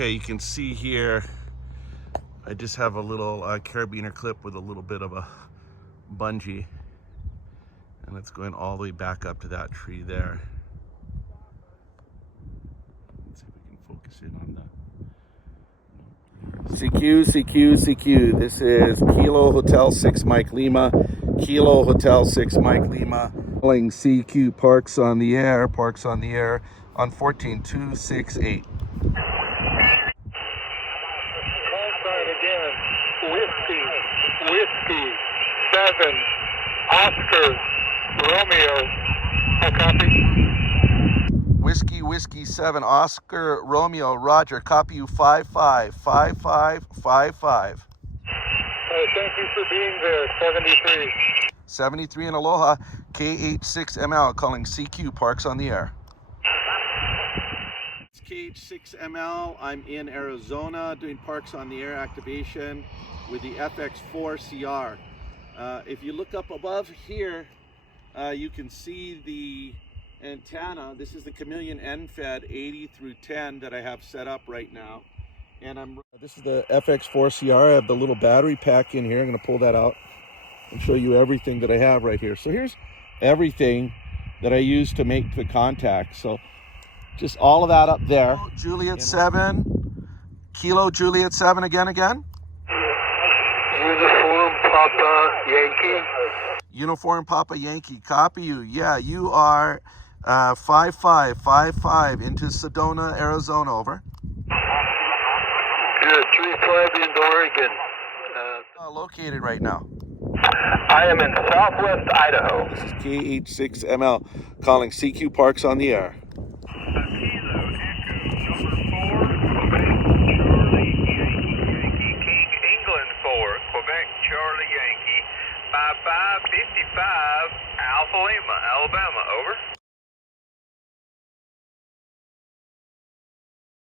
Okay, you can see here, I just have a little carabiner clip with a little bit of a bungee. And it's going all the way back up to that tree there. Let's see if we can focus in on the CQ, CQ, CQ. This is Kilo Hotel 6 Mike Lima. Kilo Hotel 6 Mike Lima. Calling CQ Parks on the air on 14268. Again, Whiskey 7 Oscar Romeo. Full copy. Whiskey 7 Oscar Romeo. Roger. Copy you 555555. Thank you for being there. 73. 73 in Aloha. KH6ML calling CQ Parks on the air. It's KH6ML. I'm in Arizona doing Parks on the Air activation with the FX-4CR. If you look up above here, you can see the antenna. This is the Chameleon end-fed 80 through 10 that I have set up right now. And this is the FX-4CR. I have the little battery pack in here. I'm going to pull that out and show you everything that I have right here. So here's everything that I use to make the contact. So just all of that up there. Juliet 7, Kilo Juliet 7 again. Uniform Papa Yankee. Uniform Papa Yankee, copy you. Yeah, you are 5555 into Sedona, Arizona, over. Good, 35 in Oregon. Located right now. I am in southwest Idaho. This is KH6ML calling CQ Parks on the air. Charlie Yankee, 5555 Alpha Lima, Alabama, over.